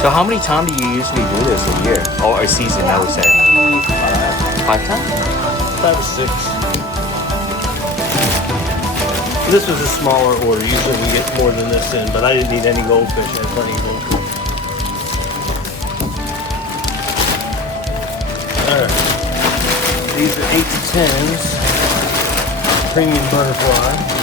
So how many times do you usually do this a year? Or a season, I would say? 5 times? 5 or 6. This was a smaller order. Usually we get more than this in, but I didn't need any goldfish. I had plenty of goldfish. Alright. These are 8 to 10s. Premium butterfly.